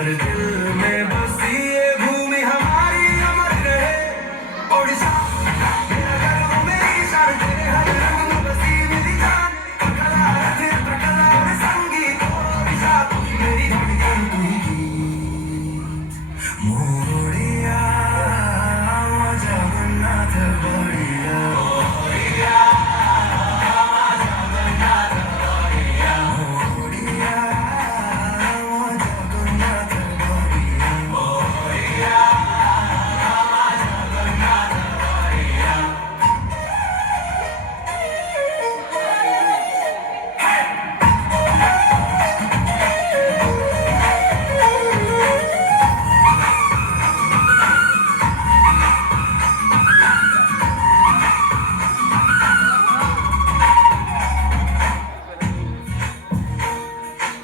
हर दिल में बसी ये भूमि हमारी अमर रहे। ओडिशा मेरा गर्व मेरी शान, तेरे हर रंग में बसी मेरी जान। कला चित्रकला में संगीत, ओडिशा तू ही मेरी धड़कन, तू ही गीत। मोरिया जगन्नाथ बड़िया, मोरिया जगन्नाथ बड़िया, मोरिया जगन्नाथ बड़िया, मोरिया जगन्नाथ बड़िया।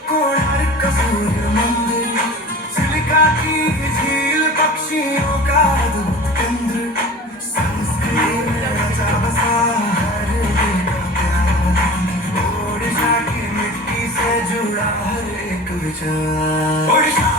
कोणार्क सूर्य मंदिर, चिलिका की झील, पक्षियों का अद्भुत केंद्र, संस्कृति में रचा बसा हर दिल का प्यार। ओडिशा की मिट्टी से जुड़ा हर एक विचार। ओडिशा